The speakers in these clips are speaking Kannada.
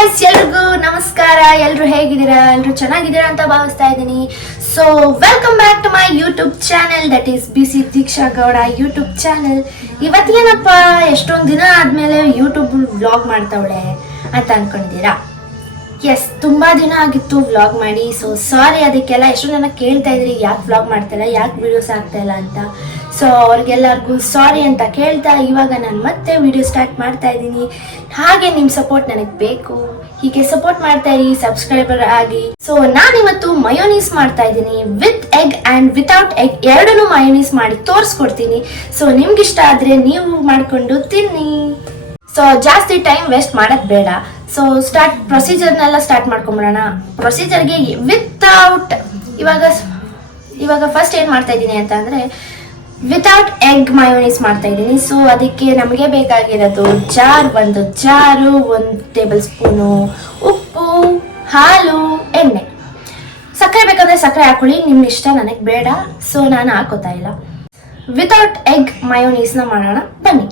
ಗೈಸ್, ಎಲ್ರಿಗೂ ನಮಸ್ಕಾರ. ಎಲ್ಲರೂ ಹೇಗಿದ್ದೀರಾ? ಎಲ್ಲರೂ ಚೆನ್ನಾಗಿದ್ದೀರಾ ಅಂತ ಭಾವಿಸ್ತಾ ಇದ್ದೀನಿ. So welcome back to my YouTube channel, that is BC Diksha Gowda YouTube channel. ಇವತ್ತೇನಪ್ಪ ಎಷ್ಟೊಂದು ದಿನ ಆದಮೇಲೆ ಯೂಟ್ಯೂಬ್ ವ್ಲಾಗ್ ಮಾಡ್ತಾವಳೆ ಅಂತ ಅನ್ಕೊಂಡಿದ್ದೀರಾ? ಎಸ್, ತುಂಬ ದಿನ ಆಗಿತ್ತು ವ್ಲಾಗ್ ಮಾಡಿ. ಸೊ ಸಾರಿ, ಅದಕ್ಕೆಲ್ಲ ಎಷ್ಟೊಂದು ಜನ ಕೇಳ್ತಾ ಇದ್ರಿ ಯಾಕೆ ವ್ಲಾಗ್ ಮಾಡ್ತಾಯಿಲ್ಲ, ಯಾಕೆ ವಿಡಿಯೋಸ್ ಆಗ್ತಾಯಿಲ್ಲ ಅಂತ. ಸೊ ಅವ್ರಿಗೆಲ್ಲರಿಗೂ ಸಾರಿ ಅಂತ ಕೇಳ್ತಾ ಇವಾಗ ನಾನು ಮತ್ತೆ ವಿಡಿಯೋ ಸ್ಟಾರ್ಟ್ ಮಾಡ್ತಾ ಇದ್ದೀನಿ. ಹಾಗೆ ನಿಮ್ಮ ಸಪೋರ್ಟ್ ನನಗೆ ಬೇಕು, ಹೀಗೆ ಸಪೋರ್ಟ್ ಮಾಡ್ತಾ ಇರಿ, ಸಬ್ಸ್ಕ್ರೈಬರ್ ಆಗಿ. ಸೊ ನಾನಿವತ್ತು ಮಯೋನೀಸ್ ಮಾಡ್ತಾ ಇದ್ದೀನಿ. With egg and without egg ಎರಡನ್ನೂ ಮಯೋನೀಸ್ ಮಾಡಿ ತೋರಿಸ್ಕೊಡ್ತೀನಿ. ಸೊ ನಿಮ್ಗಿಷ್ಟ ಆದರೆ ನೀವು ಮಾಡಿಕೊಂಡು ತಿನ್ನಿ. ಸೊ ಜಾಸ್ತಿ ಟೈಮ್ ವೇಸ್ಟ್ ಮಾಡೋದು ಬೇಡ. ಸೊ ಪ್ರೊಸೀಜರ್ನೆಲ್ಲ ಸ್ಟಾರ್ಟ್ ಮಾಡ್ಕೊಂಬಿಡೋಣ. ಪ್ರೊಸೀಜರ್ಗೆ ವಿತೌಟ್ ಇವಾಗ ಫಸ್ಟ್ ಏನು ಮಾಡ್ತಾ ಇದ್ದೀನಿ ಅಂತ ಅಂದರೆ ವಿತೌಟ್ ಎಗ್ ಮಯೋನೀಸ್ ಮಾಡ್ತಾ ಇದ್ದೀನಿ. ಸೊ ಅದಕ್ಕೆ ನಮಗೆ ಬೇಕಾಗಿರೋದು ಒಂದು ಜಾರು, 1 ಟೇಬಲ್ ಸ್ಪೂನು ಉಪ್ಪು, ಹಾಲು, ಎಣ್ಣೆ. ಸಕ್ಕರೆ ಬೇಕಾದರೆ ಸಕ್ಕರೆ ಹಾಕೊಳ್ಳಿ, ನಿಮ್ಮ ಇಷ್ಟ, ನನಗೆ ಬೇಡ. ಸೊ ನಾನು ಹಾಕೋತಾ ಇಲ್ಲ. ವಿತೌಟ್ ಎಗ್ ಮಯೋನೀಸ್ನ ಮಾಡೋಣ ಬನ್ನಿ.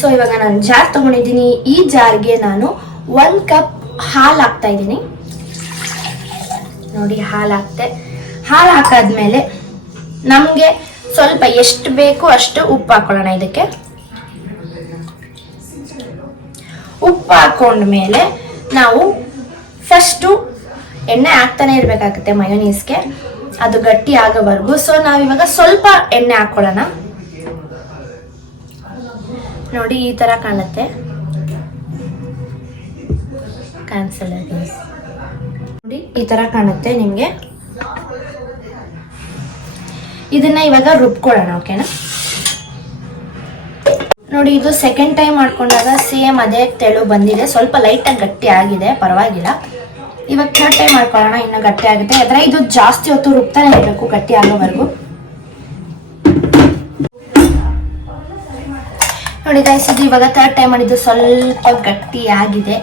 ಸೊ ಇವಾಗ ನಾನು ಜಾರ್ ತೊಗೊಂಡಿದ್ದೀನಿ. ಈ ಜಾರ್ಗೆ ನಾನು 1 ಕಪ್ ಹಾಲು ಹಾಕ್ತಾ ಇದ್ದೀನಿ. ನೋಡಿ, ಹಾಲು ಹಾಕಾದ್ಮೇಲೆ ನಮಗೆ ಸ್ವಲ್ಪ ಎಷ್ಟು ಬೇಕು ಅಷ್ಟು ಉಪ್ಪು ಹಾಕೊಳ್ಳೋಣ. ಇದಕ್ಕೆ ಉಪ್ಪು ಹಾಕೊಂಡ್ಮೇಲೆ ನಾವು ಫಸ್ಟು ಎಣ್ಣೆ ಹಾಕ್ತಾನೆ ಇರಬೇಕಾಗುತ್ತೆ ಮಯೋನೀಸ್ಗೆ, ಅದು ಗಟ್ಟಿ ಆಗೋವರೆಗೂ. ಸೊ ನಾವಿವಾಗ ಸ್ವಲ್ಪ ಎಣ್ಣೆ ಹಾಕೊಳ್ಳೋಣ. ನೋಡಿ, ಈ ಥರ ಕಾಣುತ್ತೆ, ಕ್ಯಾನ್ಸಲ್ ಆಗಿ. ನೋಡಿ, ಈ ಥರ ಕಾಣುತ್ತೆ ನಿಮಗೆ. ಇದನ್ನ ಇವಾಗ ರುಬ್ಕೊಳ್ಳೋಣ, ಓಕೆನಾ? ನೋಡಿ, ಇದು ಸೆಕೆಂಡ್ ಟೈಮ್ ಮಾಡ್ಕೊಂಡಾಗ ಸೇಮ್ ಅದೇ ತೆಳು ಬಂದಿದೆ, ಸ್ವಲ್ಪ ಲೈಟಾಗಿ ಗಟ್ಟಿ ಆಗಿದೆ, ಪರವಾಗಿಲ್ಲ. ಇವಾಗ ಥರ್ಡ್ ಟೈಮ್ ಮಾಡ್ಕೊಳ್ಳೋಣ, ಇನ್ನೂ ಗಟ್ಟಿ ಆಗುತ್ತೆ. ಯಾಕಂದ್ರೆ ಇದು ಜಾಸ್ತಿ ಹೊತ್ತು ರುಬ್ತಾನೆ ಇರಬೇಕು ಗಟ್ಟಿ ಆಗೋವರೆಗೂ. ನೋಡಿ ಗೈಸ್, ಇದು ಇವಾಗ ಥರ್ಡ್ ಟೈಮ್ ಮಾಡಿದ್ದು ಸ್ವಲ್ಪ ಗಟ್ಟಿ ಆಗಿದೆ.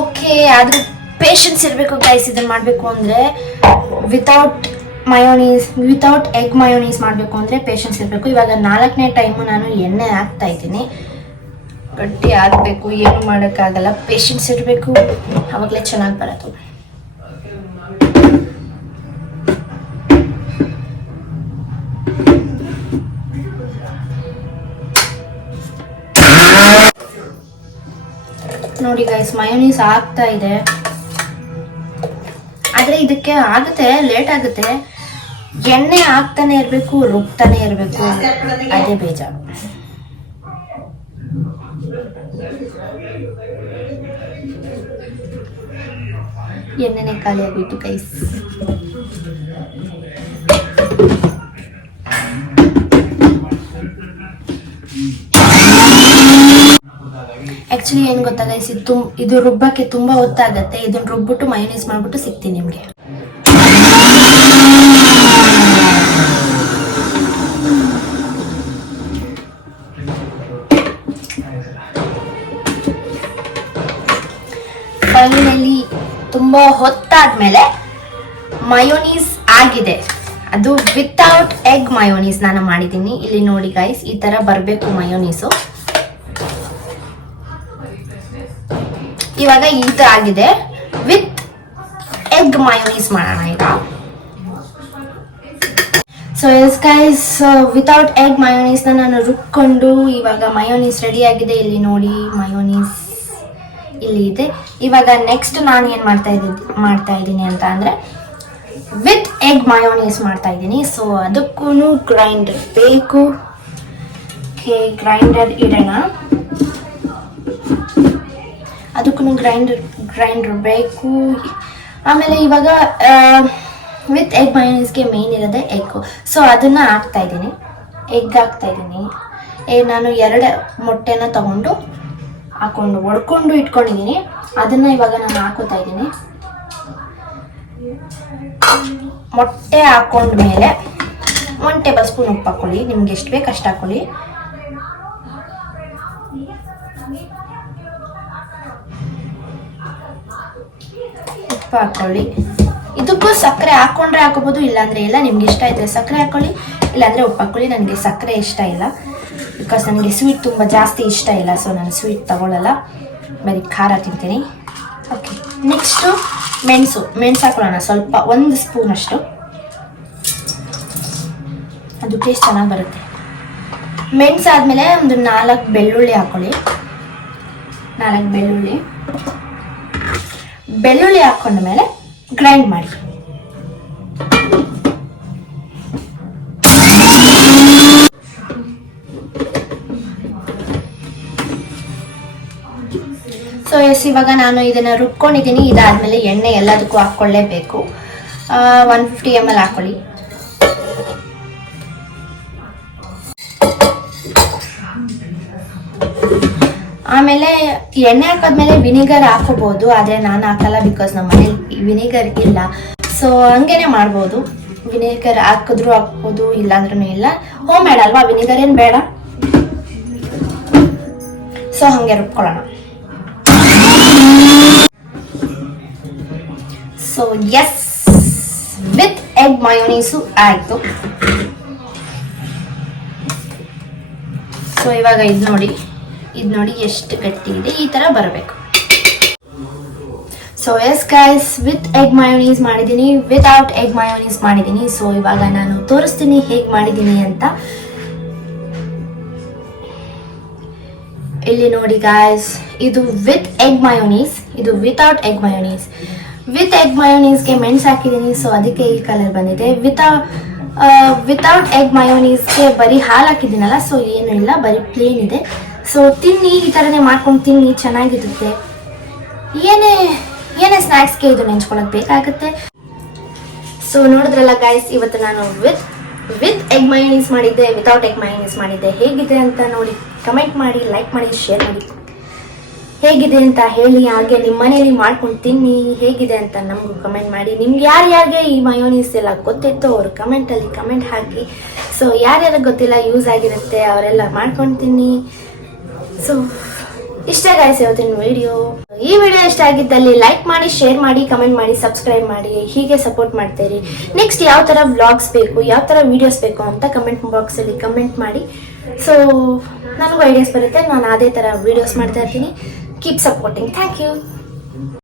ಓಕೆ, ಆದ್ರೂ ಪೇಷನ್ಸ್ ಇರಬೇಕು ಗೈಸ್. ಇದನ್ನ ಮಾಡಬೇಕು ಅಂದರೆ ವಿತೌಟ್ ಎಗ್ ಮಯೋನೀಸ್ ಮಾಡಬೇಕು ಅಂದರೆ ಪೇಷನ್ಸ್ ಇರಬೇಕು. ಇವಾಗ 4ನೇ ಟೈಮು ನಾನು ಎಣ್ಣೆ ಹಾಕ್ತಾ ಇದ್ದೀನಿ. ಗಟ್ಟಿ ಆಗಬೇಕು, ಏನು ಮಾಡೋಕ್ಕಾಗಲ್ಲ, ಪೇಷನ್ಸ್ ಇರಬೇಕು, ಆವಾಗಲೇ ಚೆನ್ನಾಗಿ ಬರೋದು. ನೋಡಿ ಗೈಸ್, ಮಯೋನೀಸ್ ಆಗ್ತಾ ಇದೆ. ಆದರೆ ಇದಕ್ಕೆ ಆಗುತ್ತೆ, ಲೇಟ್ ಆಗುತ್ತೆ. ಎಣ್ಣೆ ಹಾಕ್ತಾನೆ ಇರಬೇಕು, ರುಬ್ತಾನೆ ಇರಬೇಕು, ಅದೇ ಬೇಜಾರು. ಎಣ್ಣೆನೆ ಖಾಲಿ ಆಗೋಯ್ತು ಗೈಸ್. ಆಕ್ಚುಲಿ ಏನು ಗೊತ್ತಾ ಗೈಸ್, ಇದು ರುಬ್ಬಕ್ಕೆ ತುಂಬಾ ಹೊತ್ತಾಗತ್ತೆ. ಇದನ್ನ ರುಬ್ಬಿಟ್ಟು ಮಯೋನೀಸ್ ಮಾಡ್ಬಿಟ್ಟು ಸಿಗ್ತೀನಿ ನಿಮ್ಗೆ. ಫೈನಲಿ ತುಂಬಾ ಹೊತ್ತಾದ್ಮೇಲೆ ಮಯೋನೀಸ್ ಆಗಿದೆ. ಅದು ವಿತೌಟ್ ಎಗ್ ಮಯೋನೀಸ್ ನಾನು ಮಾಡಿದ್ದೀನಿ. ಇಲ್ಲಿ ನೋಡಿ ಗೈಸ್, ಈ ತರ ಬರಬೇಕು ಮಯೋನೀಸು. ಇವಾಗ ಇದು ಆಗಿದೆ. ವಿತ್ ಎಗ್ ಮಯೋನೀಸ್ ಮಾಡೋಣ ಈಗ. So yes guys, without egg ಮಯೋನೀಸ್ನ ನಾನು ರುಬ್ಕೊಂಡು ಇವಾಗ ಮಯೋನೀಸ್ ರೆಡಿ ಆಗಿದೆ. ಇಲ್ಲಿ ನೋಡಿ, ಮಯೋನೀಸ್ ಇಲ್ಲಿ ಇದೆ. ಇವಾಗ ನೆಕ್ಸ್ಟ್ ನಾನು ಏನು ಮಾಡ್ತಾ ಇದ್ದೀನಿ ಅಂತ ಅಂದರೆ ವಿತ್ ಎಗ್ ಮಯೋನೀಸ್ ಮಾಡ್ತಾ ಇದ್ದೀನಿ. ಸೊ ಅದಕ್ಕೂ ಗ್ರೈಂಡರ್ ಬೇಕು. ಓಕೆ, ಗ್ರೈಂಡರ್ ಇಡೋಣ. ಅದಕ್ಕೂ ಗ್ರೈಂಡರ್ ಬೇಕು. ಆಮೇಲೆ ಇವಾಗ ವಿತ್ ಎಗ್ ಮಯೋನೀಸ್ಗೆ ಮೇನ್ ಇರೋದೆ ಎಗ್ಗು. ಸೊ ಅದನ್ನು ಹಾಕ್ತಾ ಇದ್ದೀನಿ, ಎಗ್ ಹಾಕ್ತಾ ಇದ್ದೀನಿ. ನಾನು 2 ಮೊಟ್ಟೆನ ತಗೊಂಡು ಒಡ್ಕೊಂಡು ಇಟ್ಕೊಂಡಿದ್ದೀನಿ. ಅದನ್ನು ಇವಾಗ ನಾನು ಹಾಕೋತಾ ಇದ್ದೀನಿ. ಮೊಟ್ಟೆ ಹಾಕೊಂಡ್ಮೇಲೆ 1 ಟೇಬಲ್ ಸ್ಪೂನ್ ಉಪ್ಪು ಹಾಕೊಳ್ಳಿ, ನಿಮ್ಗೆ ಎಷ್ಟು ಬೇಕು ಅಷ್ಟು ಹಾಕೊಳ್ಳಿ. ಉಪ್ಪು ಹಾಕೊಳ್ಳಿ. ಇದಕ್ಕೂ ಸಕ್ಕರೆ ಹಾಕೊಂಡ್ರೆ ಹಾಕೋಬಹುದು, ಇಲ್ಲಾಂದ್ರೆ ಇಲ್ಲ. ನಿಮ್ಗೆ ಇಷ್ಟ ಇದ್ರೆ ಸಕ್ಕರೆ ಹಾಕೊಳ್ಳಿ, ಇಲ್ಲಾಂದ್ರೆ ಉಪ್ಪು ಹಾಕೊಳ್ಳಿ. ನನಗೆ ಸಕ್ಕರೆ ಇಷ್ಟ ಇಲ್ಲ, ಬಿಕಾಸ್ ನನಗೆ ಸ್ವೀಟ್ ತುಂಬ ಜಾಸ್ತಿ ಇಷ್ಟ ಇಲ್ಲ. ಸೊ ನಾನು ಸ್ವೀಟ್ ತಗೊಳ್ಳಲ್ಲ, ಬರೀ ಖಾರ ತಿಂತೀನಿ. ಓಕೆ, ನೆಕ್ಸ್ಟು ಮೆಣಸು ಹಾಕೊಳ್ಳೋಣ ಸ್ವಲ್ಪ, 1 ಸ್ಪೂನ್ ಅಷ್ಟು. ಅದು ಟೇಸ್ಟ್ ಚೆನ್ನಾಗಿ ಬರುತ್ತೆ. ಮೆಣಸು ಆದಮೇಲೆ ಒಂದು 4 ಬೆಳ್ಳುಳ್ಳಿ ಹಾಕೊಳ್ಳಿ. 4 ಬೆಳ್ಳುಳ್ಳಿ ಹಾಕೊಂಡ ಮೇಲೆ ಗ್ರೈಂಡ್ ಮಾಡಿ. ಸೊ ಎಸ್, ಇವಾಗ ನಾನು ಇದನ್ನ ರುಬ್ಕೊಂಡಿದ್ದೀನಿ. ಇದಾದ್ಮೇಲೆ ಎಣ್ಣೆ ಎಲ್ಲದಕ್ಕೂ ಹಾಕ್ಕೊಳ್ಳೇಬೇಕು. 150 ml ಹಾಕೊಳ್ಳಿ. ಆಮೇಲೆ ಎಣ್ಣೆ ಹಾಕಿದ್ಮೇಲೆ ವಿನಿಗರ್ ಹಾಕೋಬಹುದು, ಆದರೆ ನಾನು ಹಾಕಲ್ಲ, ಬಿಕಾಸ್ ನಮ್ಮ ಮನೇಲಿ ವಿನಿಗರ್ ಇಲ್ಲ. ಸೊ ಹಂಗೇನೆ ಮಾಡ್ಬೋದು, ವಿನಿಗರ್ ಹಾಕಿದ್ರು ಹಾಕ್ಬೋದು, ಇಲ್ಲಾಂದ್ರೂ ಇಲ್ಲ. ಹೋಮ್ ಮೇಡ್ ಅಲ್ವಾ, ವಿನಿಗರ್ ಏನು ಬೇಡ. ಸೊ ಹಾಗೆ ರುಬ್ಕೊಳ್ಳೋಣ. So yes, with egg mayonnaise ಆಯಿತು. ಸೊ ಇವಾಗ ಇದು ನೋಡಿ ಎಷ್ಟು ಗಟ್ಟಿ ಇದೆ, ಈ ಥರ ಬರಬೇಕು. So yes guys, with egg mayonnaise ಮಾಡಿದ್ದೀನಿ, ವಿತೌಟ್ ಎಗ್ ಮಯೋನೀಸ್ ಮಾಡಿದ್ದೀನಿ. ಸೊ ಇವಾಗ ನಾನು ತೋರಿಸ್ತೀನಿ ಹೇಗೆ ಮಾಡಿದ್ದೀನಿ ಅಂತ. ಇಲ್ಲಿ ನೋಡಿ ಗಾಯ್ಸ್, ಇದು ವಿತ್ ಎಗ್ ಮಯೋನೀಸ್, ಇದು without egg mayonnaise. With egg ಮಯೋನೀಸ್ಗೆ ಮೆಣಸು ಹಾಕಿದ್ದೀನಿ, ಸೊ ಅದಕ್ಕೆ ಈ ಕಲರ್ ಬಂದಿದೆ. ವಿತೌಟ್ ಎಗ್ ಮಯೋನೀಸ್ಗೆ ಬರೀ ಹಾಲು ಹಾಕಿದ್ದೀನಲ್ಲ, ಸೊ ಏನೂ ಇಲ್ಲ, ಬರೀ ಪ್ಲೇನ್ ಇದೆ. ಸೊ ತಿನ್ನಿ, ಈ ಥರನೇ ಮಾಡ್ಕೊಂಡು ತಿನ್ನಿ, ಚೆನ್ನಾಗಿರುತ್ತೆ. ಏನೇ ಸ್ನ್ಯಾಕ್ಸ್ಗೆ ಇದು ನೆಂಚ್ಕೊಳ್ಳೋಕೆ ಬೇಕಾಗುತ್ತೆ. ಸೊ ನೋಡಿದ್ರಲ್ಲ ಗೈಸ್, ಇವತ್ತು ನಾನು ವಿತ್ ಎಗ್ ಮಯೋನೀಸ್ ಮಾಡಿದ್ದೆ, ವಿತೌಟ್ ಎಗ್ ಮಯೋನೀಸ್ ಮಾಡಿದ್ದೆ. ಹೇಗಿದೆ ಅಂತ ನೋಡಿ ಕಮೆಂಟ್ ಮಾಡಿ, ಲೈಕ್ ಮಾಡಿ, ಶೇರ್ ಮಾಡಿ. ಹೇಗಿದೆ ಅಂತ ಹೇಳಿ, ಹಾಗೆ ನಿಮ್ಮ ಮನೇಲಿ ಮಾಡ್ಕೊಂಡು ತಿನ್ನಿ. ಹೇಗಿದೆ ಅಂತ ನಮಗೂ ಕಮೆಂಟ್ ಮಾಡಿ. ನಿಮ್ಗೆ ಯಾರ್ಯಾರಿಗೆ ಈ ಮಯೋನೀಸ್ ಎಲ್ಲ ಗೊತ್ತಿತ್ತು ಅವರು ಕಮೆಂಟಲ್ಲಿ ಕಮೆಂಟ್ ಹಾಕಿ. ಸೊ ಯಾರ್ಯಾರಿಗೆ ಗೊತ್ತಿಲ್ಲ, ಯೂಸ್ ಆಗಿರುತ್ತೆ, ಅವರೆಲ್ಲ ಮಾಡ್ಕೊಂಡು ತಿನ್ನಿ. ಸೊ ಇಷ್ಟ ಗಾಯ್ಸ್ ಇವತ್ತಿನ ವಿಡಿಯೋ. ಈ ವಿಡಿಯೋ ಇಷ್ಟ ಆಗಿದ್ದಲ್ಲಿ ಲೈಕ್ ಮಾಡಿ, ಶೇರ್ ಮಾಡಿ, ಕಮೆಂಟ್ ಮಾಡಿ, ಸಬ್ಸ್ಕ್ರೈಬ್ ಮಾಡಿ. ಹೀಗೆ ಸಪೋರ್ಟ್ ಮಾಡ್ತೀರಿ. ನೆಕ್ಸ್ಟ್ ಯಾವ ಥರ ವ್ಲಾಗ್ಸ್ ಬೇಕು, ಯಾವ ಥರ ವಿಡಿಯೋಸ್ ಬೇಕು ಅಂತ ಕಮೆಂಟ್ ಬಾಕ್ಸಲ್ಲಿ ಕಮೆಂಟ್ ಮಾಡಿ. ಸೊ ನನಗೂ ಐಡಿಯಾಸ್ ಬರುತ್ತೆ, ನಾನು ಅದೇ ಥರ ವಿಡಿಯೋಸ್ ಮಾಡ್ತಾ ಇರ್ತೀನಿ. Keep supporting. Thank you.